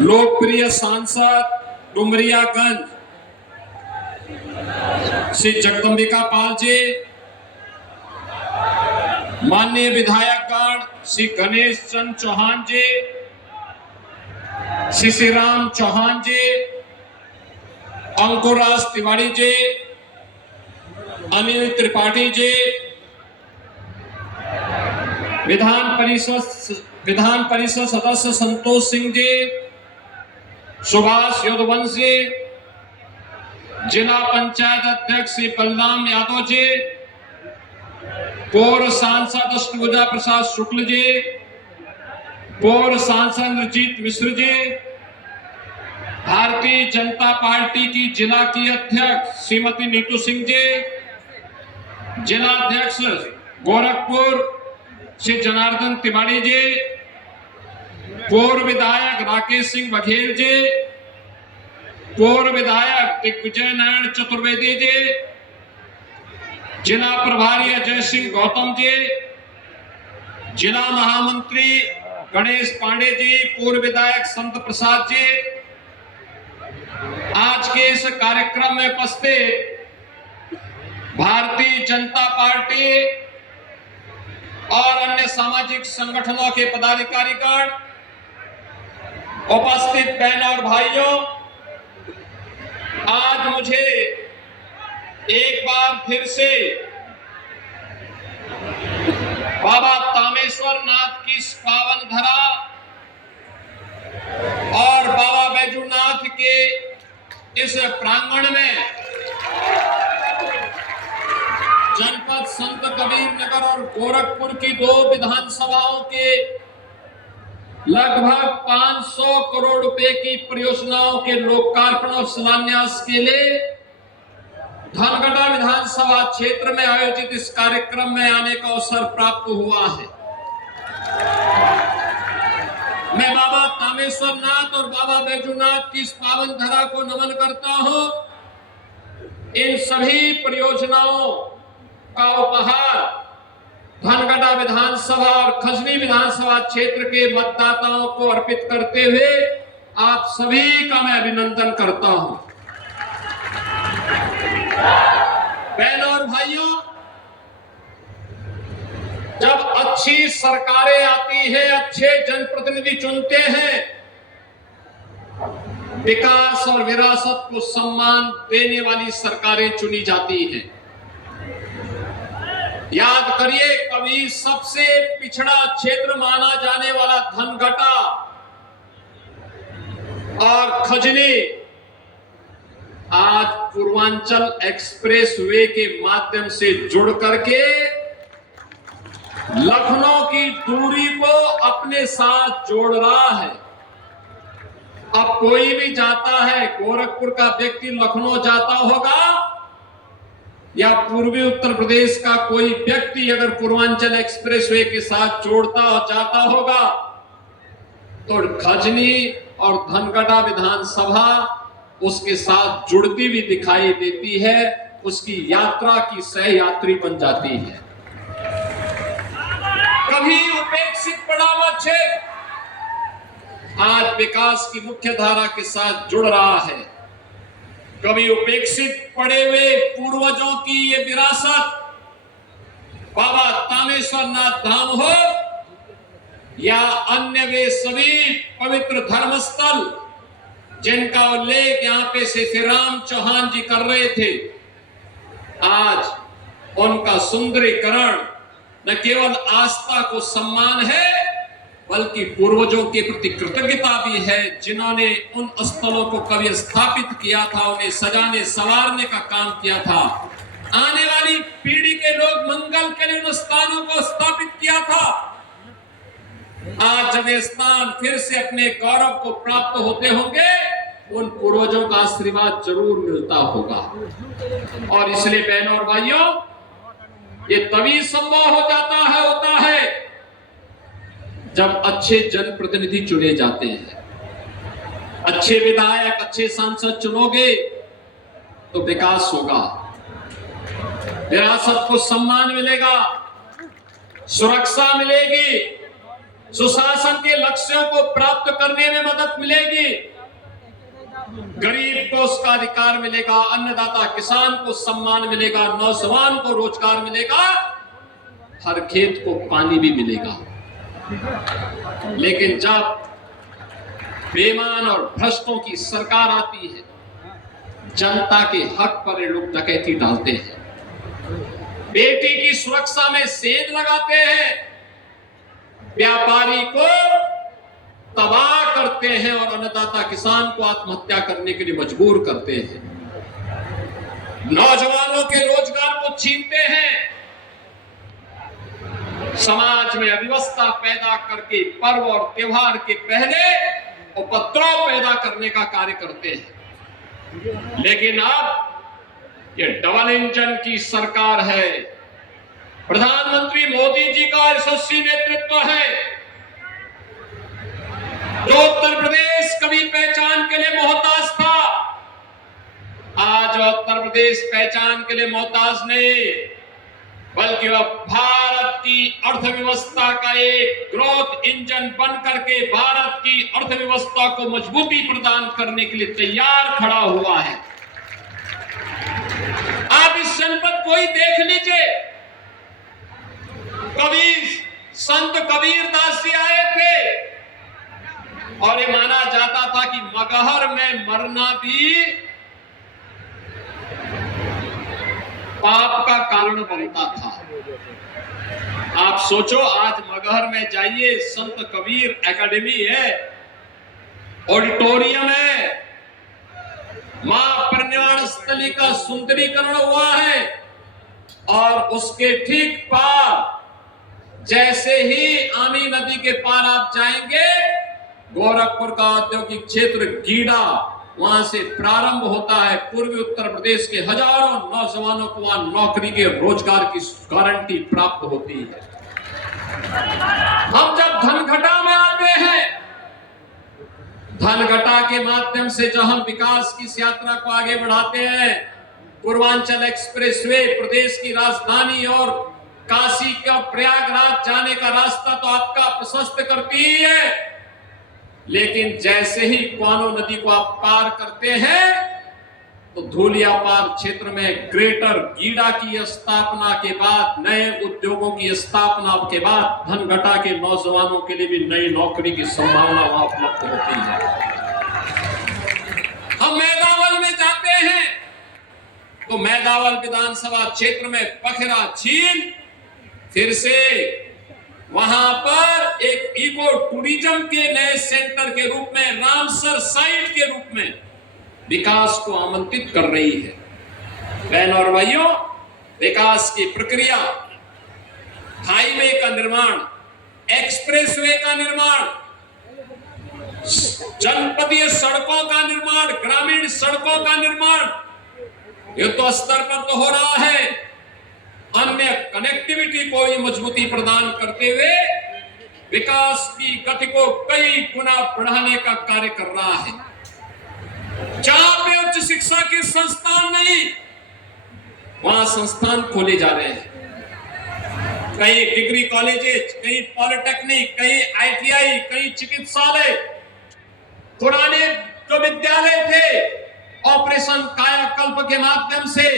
लोकप्रिय सांसद डुमरियागंज श्री जगदम्बिका पाल जी, माननीय विधायकगण श्री गणेश चंद चौहान जी, श्री श्री राम चौहान जी, अंकुराज तिवारी जी, अनिल त्रिपाठी जी, विधान परिषद सदस्य संतोष सिंह जी, सुभाष यदुवंशी, जिला पंचायत अध्यक्ष श्री बलराम यादव जी, पूर्व सांसद अष्टभुजा प्रसाद शुक्ल जी, पूर्व सांसद इंद्रजीत मिश्र जी, भारतीय जनता पार्टी की जिला की अध्यक्ष श्रीमती नीतू सिंह जी, जिला अध्यक्ष गोरखपुर श्री जनार्दन तिवारी जी, पूर्व विधायक राकेश सिंह बघेल जी, पूर्व विधायक दिग्विजय नारायण चतुर्वेदी जी, जिला प्रभारी अजय सिंह गौतम जी, जिला महामंत्री गणेश पांडे जी, पूर्व विधायक संत प्रसाद जी, आज के इस कार्यक्रम में उपस्थित भारतीय जनता पार्टी और अन्य सामाजिक संगठनों के पदाधिकारीगण, उपस्थित बहनों और भाइयों, आज मुझे एक बार फिर से बाबा तामेश्वर नाथ की इस पावन धरा और बाबा बैजूनाथ के इस प्रांगण में जनपद संत कबीर नगर और गोरखपुर की 2 विधानसभाओं के लगभग 500 करोड़ रुपए की परियोजनाओं के लोकार्पण और शिलान्यास के लिए धनगढ़ा विधानसभा क्षेत्र में आयोजित इस कार्यक्रम में आने का अवसर प्राप्त हुआ है। मैं बाबा तामेश्वर नाथ और बाबा बैजूनाथ की इस पावन धरा को नमन करता हूं। इन सभी परियोजनाओं का उपहार धनगढ़ा विधानसभा और खजनी विधानसभा क्षेत्र के मतदाताओं को अर्पित करते हुए आप सभी का मैं अभिनंदन करता हूं। बहनों और भाइयों, जब अच्छी सरकारें आती है, अच्छे जनप्रतिनिधि चुनते हैं, विकास और विरासत को सम्मान देने वाली सरकारें चुनी जाती हैं। याद करिए, कभी सबसे पिछड़ा क्षेत्र माना जाने वाला धनगढ़ा और खजनी आज पूर्वांचल एक्सप्रेसवे के माध्यम से जुड़ करके लखनऊ की दूरी को अपने साथ जोड़ रहा है। अब कोई भी जाता है, गोरखपुर का व्यक्ति लखनऊ जाता होगा या पूर्वी उत्तर प्रदेश का कोई व्यक्ति अगर पूर्वांचल एक्सप्रेसवे के साथ जोड़ता और जाता होगा तो खजनी और धनगढ़ा विधानसभा उसके साथ जुड़ती भी दिखाई देती है, उसकी यात्रा की सहयात्री बन जाती है। कभी उपेक्षित पड़ा हुआ क्षेत्र आज विकास की मुख्य धारा के साथ जुड़ रहा है। कभी उपेक्षित पड़े हुए पूर्वजों की ये विरासत बाबा तामेश्वर नाथ धाम हो या अन्य वे सभी पवित्र धर्मस्थल जिनका उल्लेख यहाँ पे श्री राम चौहान जी कर रहे थे, आज उनका सुंदरीकरण न केवल आस्था को सम्मान है बल्कि पूर्वजों के प्रति कृतज्ञता भी है, जिन्होंने उन स्थलों को कभी स्थापित किया था, उन्हें सजाने संवारने का काम किया था। आने वाली पीढ़ी के लोग मंगल के लिए उन स्थानों को स्थापित किया था। आज जब ये स्थान फिर से अपने गौरव को प्राप्त होते होंगे, उन पूर्वजों का आशीर्वाद जरूर मिलता होगा। और इसलिए बहनों और भाइयों, ये तभी संभव हो जाता है, होता है जब अच्छे जनप्रतिनिधि चुने जाते हैं। अच्छे विधायक, अच्छे सांसद चुनोगे तो विकास होगा, विरासत को सम्मान मिलेगा, सुरक्षा मिलेगी, सुशासन के लक्ष्यों को प्राप्त करने में मदद मिलेगी, गरीब को उसका अधिकार मिलेगा, अन्नदाता किसान को सम्मान मिलेगा, नौजवान को रोजगार मिलेगा, हर खेत को पानी भी मिलेगा। लेकिन जब बेईमान और भ्रष्टों की सरकार आती है, जनता के हक पर ये लोग डकैती डालते हैं, बेटी की सुरक्षा में सेंध लगाते हैं, व्यापारी को तबाह करते हैं और अन्नदाता किसान को आत्महत्या करने के लिए मजबूर करते हैं, नौजवानों के रोजगार को छीनते हैं, समाज में अव्यवस्था पैदा करके पर्व और त्योहार के पहले उपद्रव पैदा करने का कार्य करते हैं। लेकिन अब ये डबल इंजन की सरकार है, प्रधानमंत्री मोदी जी का यशस्वी नेतृत्व है, जो उत्तर प्रदेश कभी पहचान के लिए मोहताज था, आज उत्तर प्रदेश पहचान के लिए मोहताज नहीं, बल्कि वह भारत की अर्थव्यवस्था का एक ग्रोथ इंजन बन करके भारत की अर्थव्यवस्था को मजबूती प्रदान करने के लिए तैयार खड़ा हुआ है। आप इस जनपद को ही देख लीजिए, कभी संत कबीर दास जी आए थे और ये माना जाता था कि मगहर में मरना भी पाप का कारण बनता था। आप सोचो, आज मगहर में जाइए, संत कबीर एकेडमी है, ऑडिटोरियम है, मां प्रज्ञान स्थली का सुंदरीकरण हुआ है, और उसके ठीक पार जैसे ही आमी नदी के पार आप जाएंगे, गोरखपुर का औद्योगिक क्षेत्र गीडा वहां से प्रारंभ होता है। पूर्वी उत्तर प्रदेश के हजारों नौजवानों को वहां नौकरी के रोजगार की गारंटी प्राप्त होती है। हम जब धनघटा में आते हैं, धनघटा के माध्यम से जब हम विकास की इस यात्रा को आगे बढ़ाते हैं, पूर्वांचल एक्सप्रेसवे प्रदेश की राजधानी और काशी का प्रयागराज जाने का रास्ता तो आपका प्रशस्त करती ही है, लेकिन जैसे ही क्वानो नदी को आप पार करते हैं तो धूलियापार क्षेत्र में ग्रेटर गीडा की स्थापना के बाद, नए उद्योगों की स्थापना के बाद धनघटा के नौजवानों के लिए भी नई नौकरी की संभावना वहां उपलब्ध होती है। हम मैदावल में जाते हैं तो मैदावल विधानसभा क्षेत्र में बखरा झील, फिर से वहां पर एक इको टूरिज्म के नए सेंटर के रूप में, रामसर साइट के रूप में विकास को आमंत्रित कर रही है। बहनों और भाइयों, विकास की प्रक्रिया, हाईवे का निर्माण, एक्सप्रेसवे का निर्माण, जनपदीय सड़कों का निर्माण, ग्रामीण सड़कों का निर्माण, युद्ध स्तर पर तो हो रहा है, अन्य कनेक्टिविटी को भी मजबूती प्रदान करते हुए विकास की गति को कई गुना बढ़ाने का कार्य कर रहा है। जहां पे उच्च शिक्षा के संस्थान नहीं, वहां संस्थान खोले जा रहे हैं। कई डिग्री कॉलेजेस, कई पॉलिटेक्निक, कई आईटीआई, कई चिकित्सालय, पुराने जो विद्यालय थे, ऑपरेशन कायाकल्प के माध्यम से,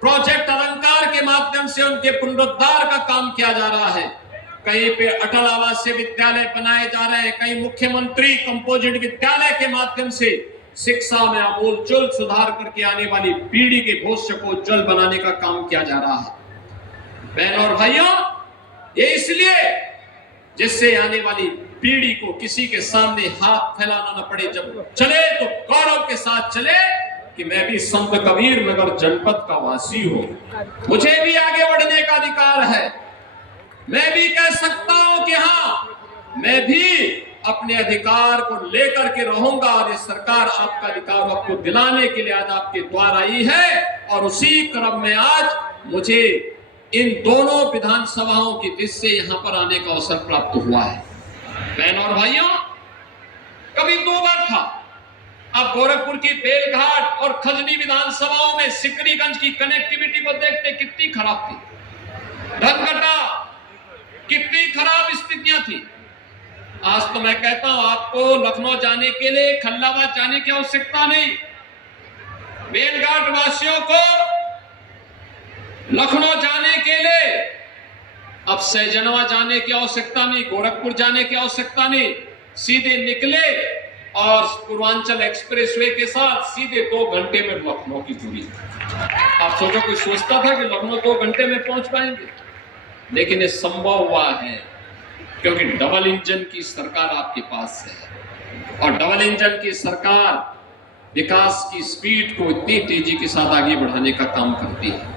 प्रोजेक्ट अलंकार के माध्यम से उनके पुनरुद्धार का काम किया जा रहा है। कहीं पे अटल आवासीय विद्यालय बनाए जा रहे हैं, कहीं मुख्यमंत्री कंपोजिट विद्यालय के माध्यम से शिक्षा में आमूलचूल सुधार करके आने वाली पीढ़ी के भविष्य को उज्जवल बनाने का काम किया जा रहा है। बहनों और भाइयों, ये इसलिए जिससे आने वाली पीढ़ी को किसी के सामने हाथ फैलाना न पड़े, जब चले तो गौरव के साथ चले कि मैं भी संत कबीर नगर जनपद का वासी हूं, मुझे भी आगे बढ़ने का अधिकार है, मैं भी कह सकता हूं कि हाँ, मैं भी अपने अधिकार को लेकर के रहूंगा, और ये सरकार आपका अधिकार आपको दिलाने के लिए आज आपके द्वार आई है। और उसी क्रम में आज मुझे इन दोनों विधानसभाओं की दिश से यहां पर आने का अवसर प्राप्त हुआ है। बहनों और भाइयों, कभी 2 बार था। अब गोरखपुर की बेलघाट और खजनी विधानसभाओं में सिकरीगंज की कनेक्टिविटी को देखते कितनी खराब थी, धनघटा कितनी खराब स्थितियां थी। आज तो मैं कहता हूं आपको लखनऊ जाने के लिए खल्लाबाद जाने की आवश्यकता नहीं। बेलघाट वासियों को लखनऊ जाने के लिए अब सहजनवा जाने की आवश्यकता नहीं, गोरखपुर जाने की आवश्यकता नहीं, सीधे निकले और पूर्वांचल एक्सप्रेसवे के साथ सीधे 2 घंटे में लखनऊ की दूरी। आप सोचो, कोई सोचता था कि लखनऊ 2 घंटे में पहुंच पाएंगे? लेकिन ये संभव हुआ है क्योंकि डबल इंजन की सरकार आपके पास है, और डबल इंजन की सरकार विकास की स्पीड को इतनी तेजी के साथ आगे बढ़ाने का काम करती है।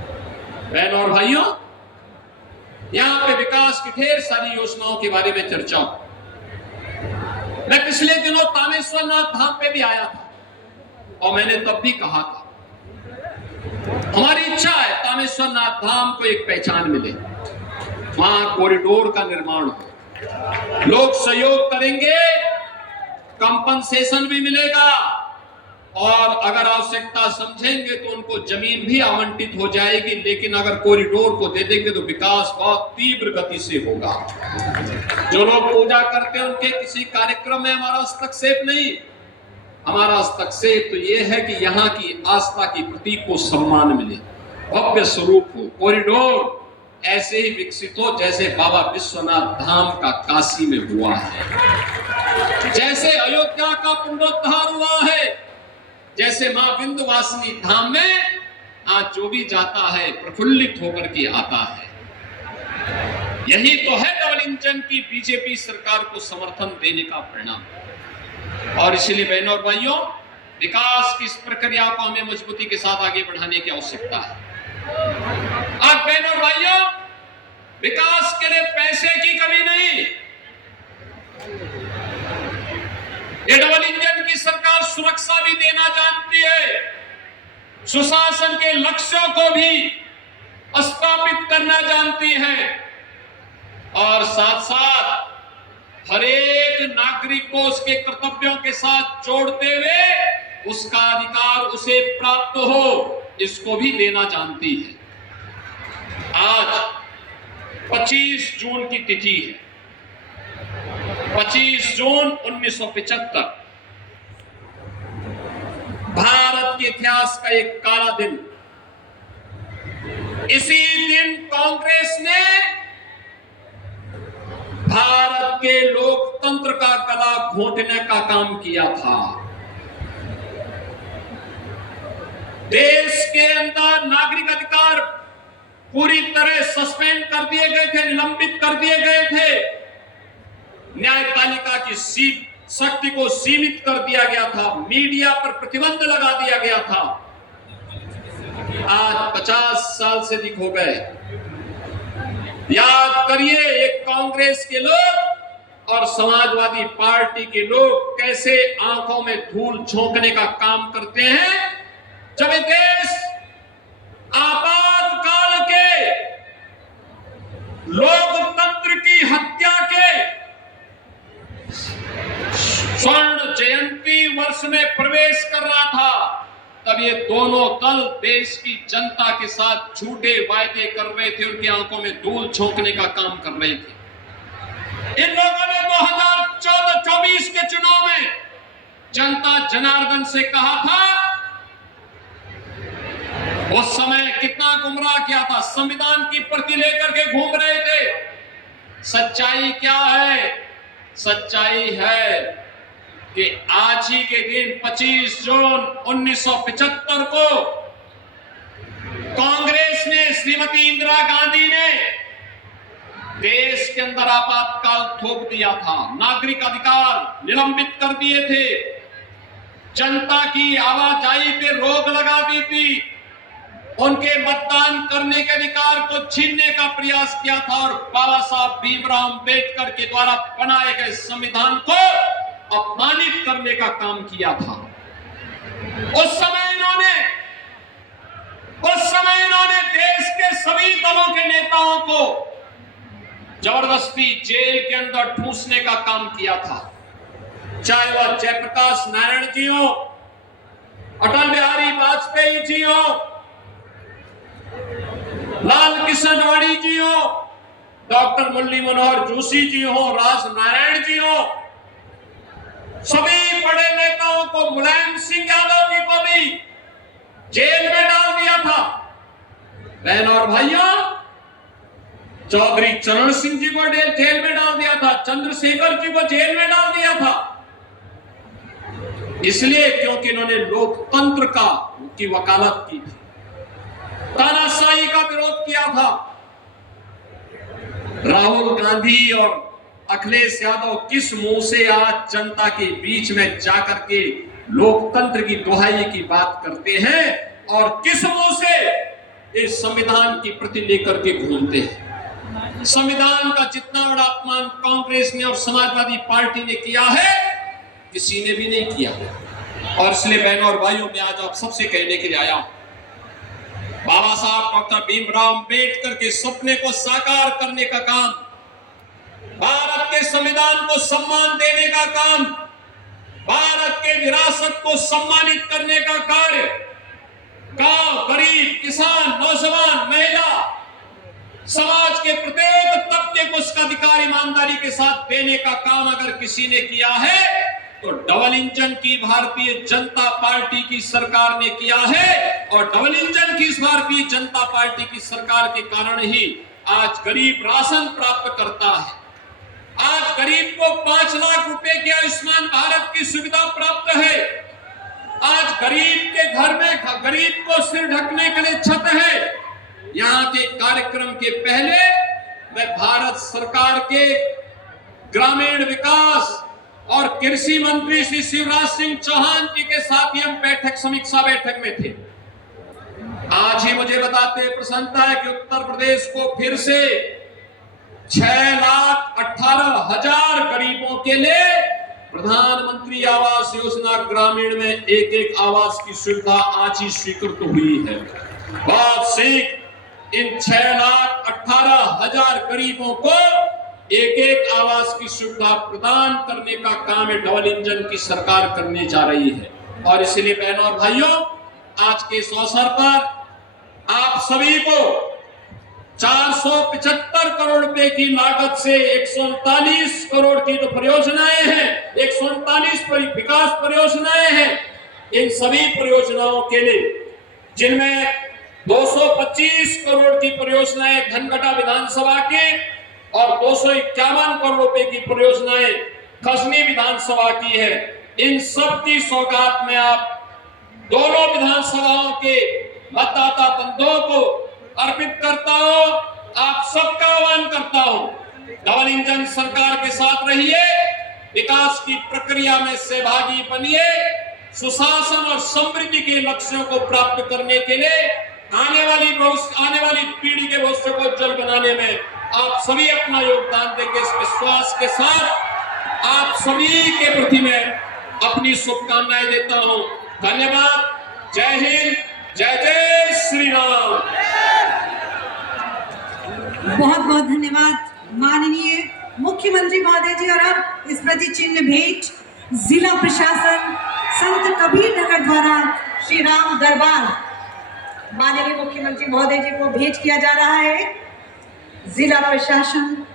बहनों और भाइयों, यहां पे विकास की ढेर सारी योजनाओं के बारे में चर्चा। मैं पिछले दिनों तामेश्वर नाथ धाम पे भी आया था और मैंने तब भी कहा था हमारी इच्छा है तामेश्वर नाथ धाम को एक पहचान मिले, वहां कॉरिडोर का निर्माण हो, लोग सहयोग करेंगे, कंपनसेशन भी मिलेगा, और अगर आवश्यकता समझेंगे तो उनको जमीन भी आवंटित हो जाएगी। लेकिन अगर कॉरिडोर को दे देंगे तो विकास बहुत तीव्र गति से होगा। जो लोग पूजा करते हैं उनके किसी कार्यक्रम में हमारा हस्तक्षेप नहीं। हमारा हस्तक्षेप तो यह है कि यहाँ की आस्था की प्रतीक को सम्मान मिले, भव्य स्वरूप हो, कॉरिडोर ऐसे ही विकसित हो जैसे बाबा विश्वनाथ धाम का काशी में हुआ है, जैसे अयोध्या का पुनरुद्धार हुआ है, जैसे मां विंध्यवासिनी धाम में आज जो भी जाता है प्रफुल्लित होकर के आता है। यही तो है डबल इंजन की बीजेपी सरकार को समर्थन देने का परिणाम। और इसलिए बहनों और भाइयों, विकास की इस प्रक्रिया को हमें मजबूती के साथ आगे बढ़ाने की आवश्यकता है। आज बहनों और भाइयों, विकास के लिए पैसे की कमी नहीं। ये डबल इंजन की सरकार सुरक्षा भी देना जानती है, सुशासन के लक्ष्यों को भी स्थापित करना जानती है, और साथ साथ हर एक नागरिक को उसके कर्तव्यों के साथ जोड़ते हुए उसका अधिकार उसे प्राप्त हो, इसको भी देना जानती है। आज 25 जून की तिथि है, 25 जून 1975, भारत के इतिहास का एक काला दिन। इसी दिन कांग्रेस ने भारत के लोकतंत्र का गला घोंटने का काम किया था। देश के अंदर नागरिक अधिकार पूरी तरह सस्पेंड कर दिए गए थे, निलंबित कर दिए गए थे, न्यायपालिका की शक्ति को सीमित कर दिया गया था, मीडिया पर प्रतिबंध लगा दिया गया था। आज 50 साल से अधिक हो गए। याद करिए, एक कांग्रेस के लोग और समाजवादी पार्टी के लोग कैसे आंखों में धूल झोंकने का काम करते हैं जब ये देश आपातकाल के लोकतंत्र की हत्या के स्वर्ण जयंती वर्ष में प्रवेश कर रहा था। तब ये दोनों दल देश की जनता के साथ झूठे वायदे कर रहे थे, उनकी आंखों में धूल झोंकने का काम कर रहे थे। इन लोगों ने 2014-24 के चुनाव में जनता जनार्दन से कहा था, उस समय कितना गुमराह किया था, संविधान की प्रति लेकर के घूम रहे थे। सच्चाई क्या है? सच्चाई है कि आज ही के दिन 25 जून 1975 को कांग्रेस ने, श्रीमती इंदिरा गांधी ने देश के अंदर आपातकाल थोप दिया था, नागरिक अधिकार निलंबित कर दिए थे, जनता की आवाजाही पे रोक लगा दी थी, उनके मतदान करने के अधिकार को छीनने का प्रयास किया था, और बाबा साहब भीमराव अंबेडकर के द्वारा बनाए गए संविधान को अपमानित करने का काम किया था। उस समय इन्होंने देश के सभी दलों के नेताओं को जबरदस्ती जेल के अंदर ठूंसने का काम किया था, चाहे वह जयप्रकाश नारायण जी हो, अटल बिहारी वाजपेयी जी हो, लाल कृष्ण आडवाणी जी हो, डॉक्टर मुरली मनोहर जोशी जी हो, राज नारायण जी हो, सभी बड़े नेताओं को, मुलायम सिंह यादव जी को भी जेल में डाल दिया था। बहन और भाइयों, चौधरी चरण सिंह जी को जेल में डाल दिया था, चंद्रशेखर जी को जेल में डाल दिया था। इसलिए क्योंकि इन्होंने लोकतंत्र की वकालत की थी, तानाशाही का विरोध किया था। राहुल गांधी और अखिलेश यादव किस मुंह से आज जनता के बीच में जाकर के लोकतंत्र की दुहाई की बात करते हैं और किस मुंह से इस संविधान की प्रति लेकर के घूमते हैं। संविधान का जितना बड़ा अपमान कांग्रेस ने और समाजवादी पार्टी ने किया है, किसी ने भी नहीं किया। और इसलिए बहनों और भाइयों, मैं आज आप सबसे कहने के लिए आया हूं, बाबा साहब डॉक्टर भीमराव अंबेडकर के सपने को साकार करने का काम, भारत के संविधान को सम्मान देने का काम, भारत के विरासत को सम्मानित करने का कार्य, गांव, गरीब, किसान, नौजवान, महिला, समाज के प्रत्येक तबके को उसका अधिकार ईमानदारी के साथ देने का काम अगर किसी ने किया है तो डबल इंजन की भारतीय जनता पार्टी की सरकार ने किया है। और डबल इंजन की इस भारतीय जनता पार्टी की सरकार के कारण ही आज गरीब राशन प्राप्त करता है, आज गरीब को 5 लाख रुपए की आयुष्मान भारत की सुविधा प्राप्त है, आज गरीब के घर में गरीब को सिर ढकने के लिए छत है। यहाँ के कार्यक्रम के पहले मैं भारत सरकार के ग्रामीण विकास और कृषि मंत्री श्री शिवराज सिंह चौहान जी के साथ ही हम समीक्षा बैठक में थे। आज ही मुझे बताते हुए प्रसन्नता है कि उत्तर प्रदेश को फिर से 6,18,000 गरीबों के लिए प्रधानमंत्री आवास योजना ग्रामीण में एक आवास की सुविधा आज ही स्वीकृत हुई है। बहुत शीघ्र इन 6,18,000 गरीबों को एक आवास की सुविधा प्रदान करने का काम डबल इंजन की सरकार करने जा रही है। और इसलिए बहनों और भाइयों, आज के इस अवसर पर आप सभी को 475 करोड़ रुपए की लागत से 139 करोड़ की जो परियोजनाएं हैं, 139 विकास परियोजनाएं हैं, इन सभी परियोजनाओं के लिए, जिनमें 225 करोड़ की परियोजनाएं धनगटा विधानसभा की और 251 करोड़ रुपए की परियोजनाएं खसनी विधानसभा की है, इन सब की सौगात में आप दोनों विधानसभाओं के मतदाता बंधुओं को अर्पित करता हूं। आप सबका आह्वान करता हूं, डबल इंजन सरकार के साथ रहिए, विकास की प्रक्रिया में सहभागी बनिए, सुशासन और समृद्धि के लक्ष्यों को प्राप्त करने के लिए आने वाली पीढ़ी के भविष्य को उज्जवल बनाने में आप सभी अपना योगदान देंगे। इस विश्वास के साथ आप सभी के प्रति मैं अपनी शुभकामनाएं देता हूं। धन्यवाद। जय हिंद, जय जय श्री राम। बहुत बहुत धन्यवाद माननीय मुख्यमंत्री महोदय जी। और अब इस प्रति चिन्ह भेंट जिला प्रशासन संत कबीर नगर द्वारा श्री राम दरबार माननीय मुख्यमंत्री महोदय जी को भेंट किया जा रहा है। जिला प्रशासन